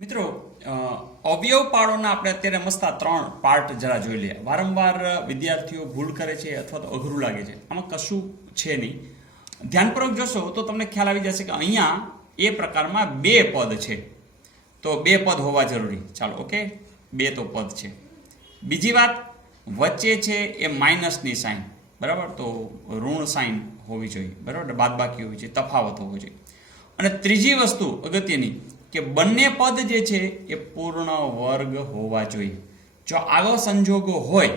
મિત્રો અવયવ પાડોના આપણે અત્યારે મસ્તા ત્રણ પાર્ટ જરા જોઈ લઈએ. વારંવાર વિદ્યાર્થીઓ ભૂલ કરે છે અથવા તો અઘરું લાગે છે. આમાં કશું છે નહીં. ધ્યાનપૂર્વક જોશો તો તમને ખ્યાલ આવી જશે કે અહીંયા એ પ્રકારમાં બે પદ છે. તો બે પદ હોવા જરૂરી. ચાલો, ઓકે? બે તો પદ છે. બીજી વાત, વચ્ચે છે એ માઇનસની સાઇન. બરાબર? તો ઋણ સાઇન હોવી જોઈએ. બરાબર? બાદબાકી હોવી જોઈએ. તફાવત હોવો જોઈએ. અને ત્રીજી વસ્તુ, અગત્યની કે બંને પદ જે છે એ પૂર્ણ વર્ગ હોવા જોઈએ. જો આવો સંજોગો હોય,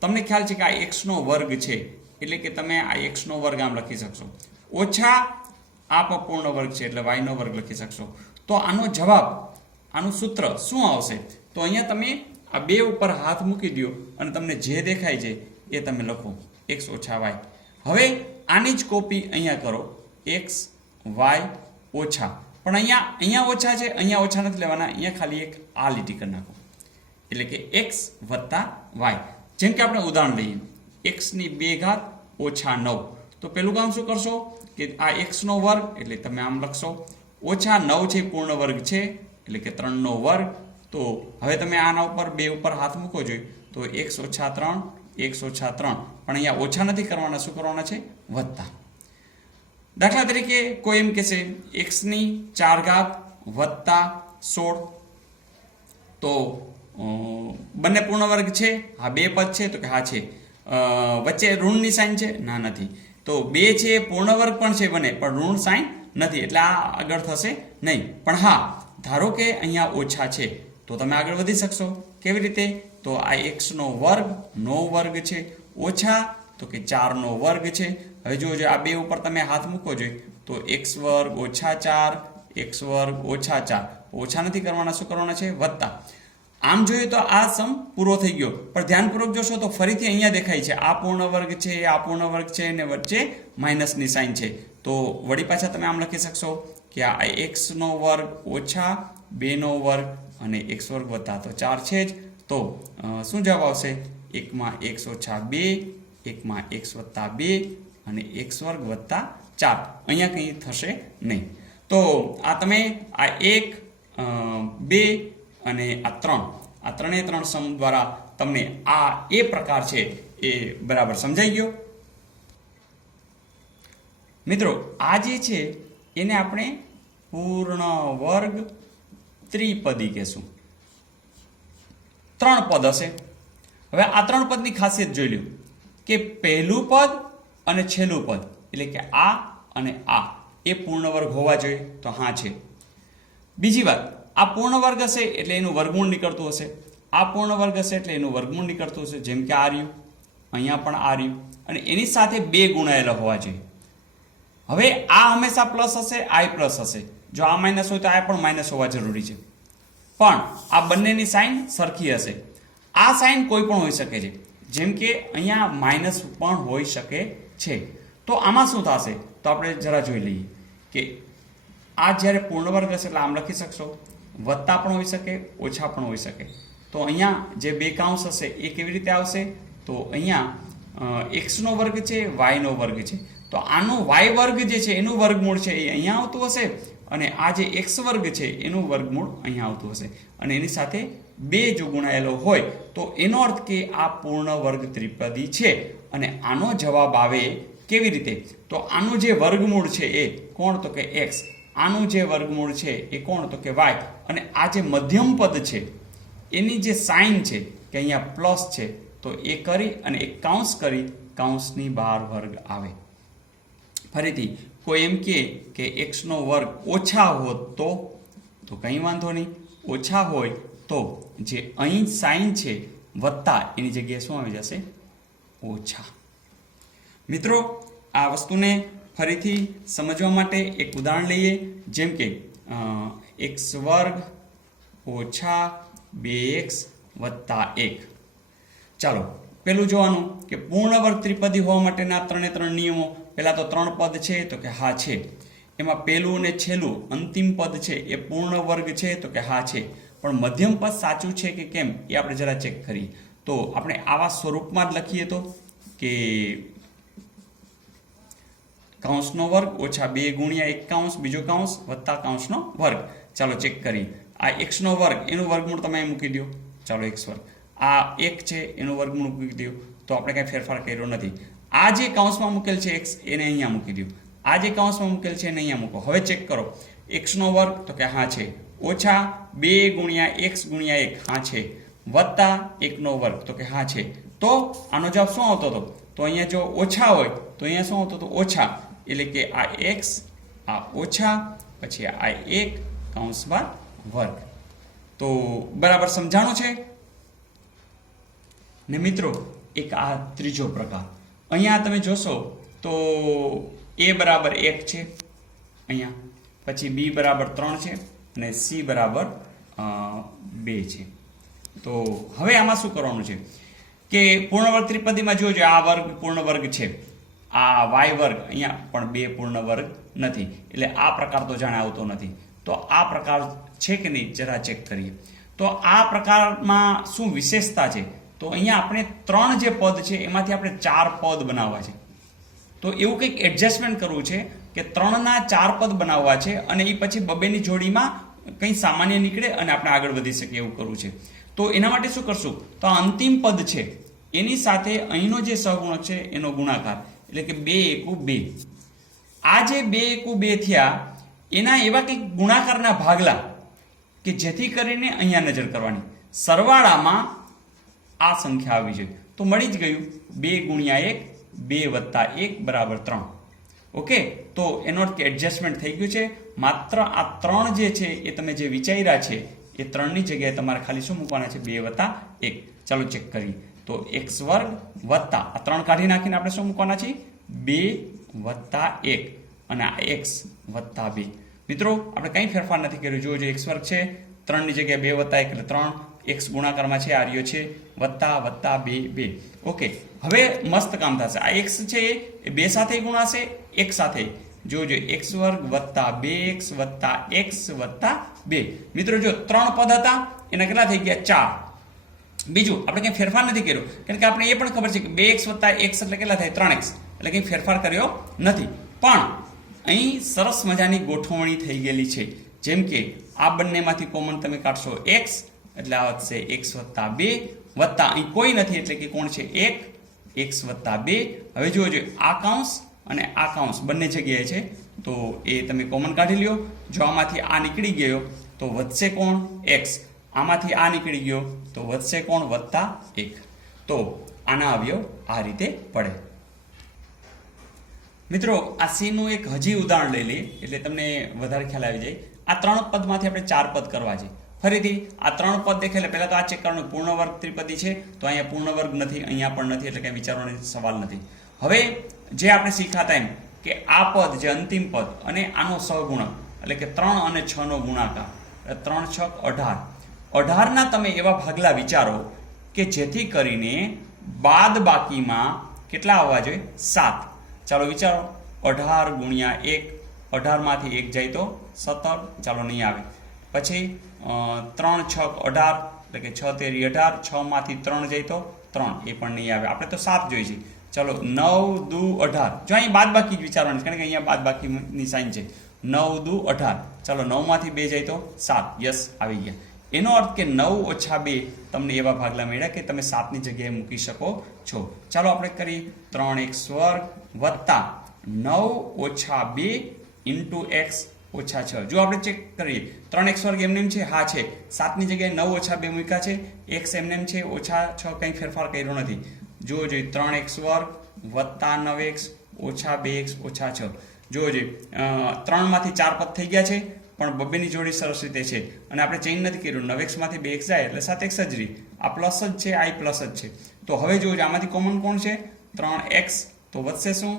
તમને ખ્યાલ છે કે આ એક્સનો વર્ગ છે, એટલે કે તમે આ એક્સનો વર્ગ આમ લખી શકશો. ઓછા આ પૂર્ણ વર્ગ છે, એટલે વાયનો વર્ગ લખી શકશો. તો આનો જવાબ, આનું સૂત્ર શું આવશે? તો અહીંયા તમે આ બે ઉપર હાથ મૂકી દો અને તમને જે દેખાય છે એ તમે લખો એક્સ ઓછા વાય હવે આની જ કોપી અહીંયા કરો એક્સ વાય ઓછા. પણ અહીંયા અહીંયા ઓછા છે, અહીંયા ઓછા નથી લેવાના. અહીંયા ખાલી એક આ લીટી કરી નાખો. એટલે કે એક્સ વત્તા વાય જેમ કે આપણે ઉદાહરણ લઈએ. એક્સની બે ઘાત ઓછા નવ. તો પેલું કામ શું કરશો? કે આ એક્સનો વર્ગ, એટલે તમે આમ લખશો, ઓછા નવ છે પૂર્ણ વર્ગ છે, એટલે કે ત્રણનો વર્ગ. તો હવે તમે આના ઉપર, બે ઉપર હાથ મૂકો જોઈએ તો એક્સ ઓછા ત્રણ એક્સ ઓછા ત્રણ. પણ અહીંયા ઓછા નથી કરવાના, શું કરવાના છે? વત્તા. દાખલા તરીકે કોઈ એમ કહેશે એક્સની ચાર ઘાત વત્તા સોળ. તો બંને પૂર્ણ વર્ગ છે હા બે પદ છે, તો કે હા છે. વચ્ચે ઋણની સાઇન છે? ના, નથી. તો બે છે પૂર્ણ વર્ગ પણ છે બને, પણ ઋણ સાઇન નથી. એટલે આ આગળ થશે નહીં. પણ હા, ધારો કે અહીંયા ઓછા છે, તો તમે આગળ વધી શકશો. કેવી રીતે? તો આ એક્સનો વર્ગ નો વર્ગ છે. ઓછા, તો કે ચારનો વર્ગ છે. હવે જો જો આ બે ઉપર તમે હાથ મૂકો જોઈએ તો એક્સ વર્ગ ઓછા ચાર એક્સ વર્ગ ઓછા ચાર. ઓછા નથી કરવાના, શું કરવાના છે? વત્તા આમ જોઈએ તો આ સમ પૂરો થઈ ગયો. પણ ધ્યાનપૂર્વક જોશો તો ફરીથી અહીંયા દેખાય છે. આ પૂર્ણ વર્ગ છે, આ પૂર્ણ વર્ગ છે અને વચ્ચે માઇનસની સાઇન છે. તો વળી પાછા તમે આમ લખી શકશો કે આ એક્સનો વર્ગ ઓછા બેનો વર્ગ અને એક્સ વર્ગ વત્તા તો ચાર છે જ. તો શું જવાબ આવશે? એકમાં એક્સ ઓછા બે, એકમાં એક્સ વત્તા બે અને એક્સ વર્ગ વત્તા ચાર. અહીંયા કંઈ થશે નહીં. તો આ તમે આ એક બે અને આ ત્રણ. આ ત્રણે ત્રણ સમ દ્વારા તમને આ એ પ્રકાર છે એ બરાબર સમજાઈ ગયો. મિત્રો, આ જે છે એને આપણે પૂર્ણ વર્ગ ત્રિપદી કહેશું. ત્રણ પદ હશે. હવે આ ત્રણ પદની ખાસિયત જોઈ લ્યો કે પહેલું પદ અને છેલ્લું પદ, એટલે કે આ અને આ. એ પૂર્ણ વર્ગ હોવા જોઈએ, તો હા છે. બીજી વાત, આ પૂર્ણ વર્ગ હશે એટલે એનું વર્ગમૂળ નીકળતું હશે. આ પૂર્ણ વર્ગ હશે એટલે એનું વર્ગમૂળ નીકળતું હશે, જેમ કે આ રહ્યું, અહીંયા પણ આ રહ્યું. અને એની સાથે બે ગુણાયેલા હોવા જોઈએ. હવે આ હંમેશા પ્લસ હશે, આઈ પ્લસ હશે. જો આ માઇનસ હોય તો આ પણ માઇનસ હોવા જરૂરી છે. પણ આ બંનેની સાઇન સરખી હશે. આ સાઇન કોઈ પણ હોઈ શકે છે. જેમ કે અહીંયા માઇનસ પણ હોઈ શકે છે. તો આમાં શું થશે? તો આપણે જરા જોઈ લઈએ કે આ જ્યારે પૂર્ણ વર્ગ હશે એટલે આમ લખી શકશો. વધતા પણ હોઈ શકે, ઓછા પણ હોઈ શકે. તો અહીંયા જે બે કાઉન્સ હશે એ કેવી રીતે આવશે? તો અહીંયા એક્સનો વર્ગ છે વાયનો વર્ગ છે. તો આનો વાય વર્ગ જે છે એનું વર્ગમૂળ છે એ અહીંયા આવતું હશે અને આ જે એક્સ વર્ગ છે એનું વર્ગમૂળ અહીંયા આવતું હશે. અને એની સાથે બે જો ગુણાયેલો હોય તો એનો અર્થ કે આ પૂર્ણ વર્ગ ત્રિપદી છે. અને આનો જવાબ આવે કેવી રીતે? તો આનું જે વર્ગમૂળ છે એ કોણ તો કે એક્સ આનું જે વર્ગમૂળ છે એ કોણ તો કે વાય અને આ જે મધ્યમ પદ છે, એની જે સાઇન છે, કે અહીંયા પ્લસ છે, તો એ કરી અને એક કાઉન્સ કરી, કાઉન્સની બહાર વર્ગ આવે. ફરીથી, કોઈ એમ કહે કે એક્સનો વર્ગ ઓછા હોત તો? તો કંઈ વાંધો નહીં. ઓછા હોય તો જે અહીં સાઇન છે વત્તા એની જગ્યાએ શું આવી જશે? ઓછા. મિત્રો, આ વસ્તુને ફરીથી સમજવા માટે એક ઉદાહરણ લઈએ, જેમ કે એક્સ વર્ગ ઓછા બે એક્સ વત્તા એક. ચાલો, પેલું જોવાનું કે પૂર્ણ વર્ગ ત્રિપદી હોવા માટેના ત્રણે ત્રણ નિયમો. પહેલાં તો ત્રણ પદ છે, તો કે હા છે. એમાં પહેલું અને છેલ્લું અંતિમ પદ છે, એ પૂર્ણ વર્ગ છે, તો કે હા છે. પણ મધ્યમ પદ સાચું છે કે કેમ, એ આપણે જરા ચેક કરીએ. તો આપણે આવા સ્વરૂપમાં જ લખીએ તો કે કાઉન્સનો વર્ગ ઓછા બે ગુણ્યા એક કાઉન્સ, બીજો કાઉન્સ વત્તા કાઉન્સનો વર્ગ. ચાલો ચેક કરીએ આ એક્સનો વર્ગ, એનું વર્ગમૂળ તમે મૂકી દો. ચાલો એક્સ વર્ગ. આ એક છે, એનું વર્ગમૂળ મૂકી દો. તો આપણે કાંઈ ફેરફાર કર્યો નથી. આ જે કાઉન્સમાં મૂકેલ છે એક્સ એને અહીંયા મૂકી દો. આ જે કાઉન્સમાં મૂકેલ છે, એને અહીંયા મૂકો. હવે ચેક કરો. એક્સનો વર્ગ તો કે હા છે. ઓછા બે ગુણ્યા એક્સ ગુણ્યા એક, હા છે. વત્તા એકનો વર્ગ. તો કે હા છે. તો આનો જવાબ શું આવતો હતો? તો અહીંયા જો ઓછા હોય, તો અહીંયા શું આવતો હતો? ઓછા. એટલે કે આ એક્સ આ ઓછા, પછી આ એક કૌંસમાં વર્ગ. તો બરાબર સમજાણું છે? ને મિત્રો, એક આ ત્રીજો પ્રકાર. અહીંયા તમે જોશો, તો એ બરાબર એક છે. અહીંયા. પછી બી બરાબર ત્રણ છે અને સી બરાબર બે છે. તો હવે આમાં શું કરવાનું છે? કે પૂર્ણવર્ગ ત્રિપદીમાં જોજો આ વર્ગ પૂર્ણ વર્ગ છે. આ વાય વર્ગ અહીંયા પણ બે પૂર્ણ વર્ગ નથી. એટલે આ પ્રકાર તો જાણે આવતો નથી. તો આ પ્રકાર છે કે નહીં, જરા ચેક કરીએ. તો આ પ્રકારમાં શું વિશેષતા છે? તો અહીંયા આપણે ત્રણ જે પદ છે, એમાંથી આપણે ચાર પદ બનાવવા છે. તો એવું કંઈક એડજસ્ટમેન્ટ કરવું છે કે ત્રણના ચાર પદ બનાવવા છે અને એ પછી બબેની જોડીમાં કંઈ સામાન્ય નીકળે અને આપણે આગળ વધી શકીએ એવું કરવું છે. તો એના માટે શું કરશું? તો આ અંતિમ પદ છે. એની સાથે અહીંનો જે સહગુણક છે, એનો ગુણાકાર. એટલે કે બે એકુ બે. આ જે બે એકુ બે થયા, એના એવા કંઈક ગુણાકારના ભાગલા કે જેથી કરીને અહીંયા નજર કરવાની. સરવાળામાં આ સંખ્યા આવી છે. તો મળી જ ગયું. બે ગુણ્યા એક, બે વત્તા એક બરાબર ત્રણ. ઓકે? તો એનો એડજસ્ટમેન્ટ થઈ ગયું છે. માત્ર આ ત્રણ જે છે, એ તમે જે વિચાર્યા છે એ ત્રણની જગ્યાએ તમારે ખાલી શું મૂકવાના છે? બે વત્તા એક. ચાલો ચેક કરીએ. તો એક્સ વર્ગ વત્તા, આ ત્રણ કાઢી નાખીને આપણે શું મૂકવાના છીએ? બે વત્તા એક. અને આ એક્સ વત્તા બે. મિત્રો, આપણે કંઈ ફેરફાર નથી કર્યો. જુઓ, જો એક્સ વર્ગ છે, ત્રણની જગ્યાએ બે વત્તા એક એટલે ત્રણ. એક્સ ગુણાકારમાં છે આર્યો છે, વત્તા વત્તા બે બે. ઓકે. હવે મસ્ત કામ થશે. આ એક્સ છે એ બે સાથે ગુણાશે, એક સાથે. જોજો એક્સ વર્ગ વત્તા બે એક્સ વત્તા એક્સ વત્તા બે. મિત્રો, જો ત્રણ પદ હતા, એના કેટલા થઈ ગયા? ચાર. બીજું, આપણે કંઈ ફેરફાર નથી કર્યો. કારણ કે આપણે એ પણ ખબર છે કે બે એક્સ વત્તા એક્સ એટલે કેટલા થાય? ત્રણ એક્સ. એટલે કંઈ ફેરફાર કર્યો નથી. પણ, અહીં સરસ મજાની ગોઠવણી થઈ ગયેલી છે. જેમ કે, આ બંનેમાંથી કોમન તમે કાઢશો એક્સ, એટલે આ વધશે એક્સ વત્તા બે. વત્તા અહીં કોઈ નથી, એટલે કે કોણ છે? એક. એક્સ વત્તા બે. હવે જોઈએ આ કાઉન્સ અને આ કાઉન્સ બંને જગ્યાએ છે, તો એ તમે કોમન કાઢી લ્યો. જો આમાંથી આ નીકળી ગયો, તો વધશે કોણ? એક્સ આમાંથી આ નીકળી ગયો, તો વધશે કોણ? વધતા એક. તો આના અવયવ આ રીતે પડે. મિત્રો, આ સીનું એક હજી ઉદાહરણ લઈ લઈએ, એટલે તમને વધારે ખ્યાલ આવી જાય. આ ત્રણ પદમાંથી આપણે ચાર પદ કરવા છે. ફરીથી, આ ત્રણ પદ દેખે પહેલા તો આ ચેક કરવાનું પૂર્ણ વર્ગ ત્રિપદી છે, તો અહીંયા પૂર્ણ વર્ગ નથી, અહીંયા પણ નથી, એટલે કંઈ વિચારવાનો સવાલ નથી. હવે જે આપણે શીખાતા એમ કે આ પદ જે અંતિમ પદ અને આનો સહગુણક, એટલે કે ત્રણ અને છ નો ગુણાકાર, એટલે ત્રણ છ અઢાર. અઢારના તમે એવા ભાગલા વિચારો કે જેથી કરીને બાદ બાકીમાં કેટલા આવવા જોઈએ? સાત. ચાલો વિચારો. અઢાર ગુણ્યા એક, અઢારમાંથી એક જાય તો સત્તર. ચાલો નહીં આવે. પછી ત્રણ છ અઢાર, એટલે કે છ તેરી અઢાર છમાંથી ત્રણ જાય તો ત્રણ. એ પણ નહીં આવે. આપણે તો સાત જોઈએ છે. ચલો, નવ દુ અઢાર. જો અહીં બાદ બાકી જ વિચારવાનું, કારણ કે અહીંયા બાદ બાકીની સાઈન છે. નવ દુ અઢાર. ચાલો, નવમાંથી બે જાય તો સાત. યસ, આવી ગયા. એનો અર્થ કે નવ ઓછા બે તમને એવા ભાગલા મળ્યા કે તમે સાતની જગ્યાએ મૂકી શકો છો. ચાલો, આપણે કરીએ ત્રણ એક્સ વર્ગ વત્તા નવ ઓછા બે ઇન્ટુ એક્સ ઓછા છ. જો આપણે ચેક કરીએ, ત્રણ એક્સ વર્ગ એમને એમ છે? હા, છે. સાતની જગ્યાએ નવ ઓછા બે મૂક્યા છે. એક્સ એમને એમ છે? ઓછા છ, કંઈ ફેરફાર કર્યો નથી. જુઓ જોઈએ ત્રણ એક્સ વર્ગ વત્તા નવ એક્સ ઓછા બે એક્સ ઓછા છ. જોવો જોઈએ ત્રણમાંથી ચાર પદ થઈ ગયા છે પણ બબ્બેની જોડી સરસ રીતે છે. અને આપણે ચેન્જ નથી કર્યું. નવ એક્સમાંથી બે એક્સ જાય એટલે સાત એક્સ જ રહી. આ પ્લસ જ છે આ પ્લસ જ છે. તો હવે જોઈએ, આમાંથી કોમન કોણ છે? ત્રણ એક્સ. તો વધશે શું?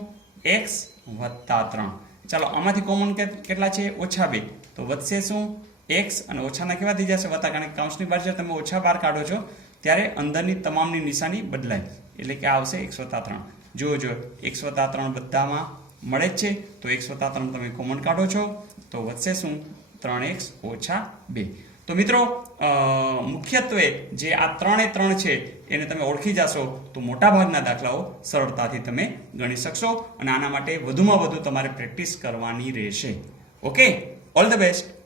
એક્સ વત્તા ત્રણ. ચાલો આમાંથી કોમન કેટલા છે? ઓછા બે. તો વધશે શું? એક્સ અને ઓછાના કેવા થઈ જશે? વત્તા કારણ કે કાઉન્સની બાર જ્યારે તમે ઓછા બહાર કાઢો છો ત્યારે અંદરની તમામની નિશાની બદલાય. એટલે કે આવશે એક વત્તા ત્રણ. જુઓ જો એક વત્તા ત્રણ બધામાં મળે જ છે. તો એક વત્તા ત્રણ તમે કોમન કાઢો છો. તો વધશે શું? ત્રણ એક્સ ઓછા બે. તો મિત્રો મુખ્યત્વે જે આ ત્રણે ત્રણ છે, એને તમે ઓળખી જશો. તો મોટાભાગના દાખલાઓ સરળતાથી તમે ગણી શકશો અને આના માટે વધુમાં વધુ તમારે પ્રેક્ટિસ કરવાની રહેશે. ઓકે? All the best.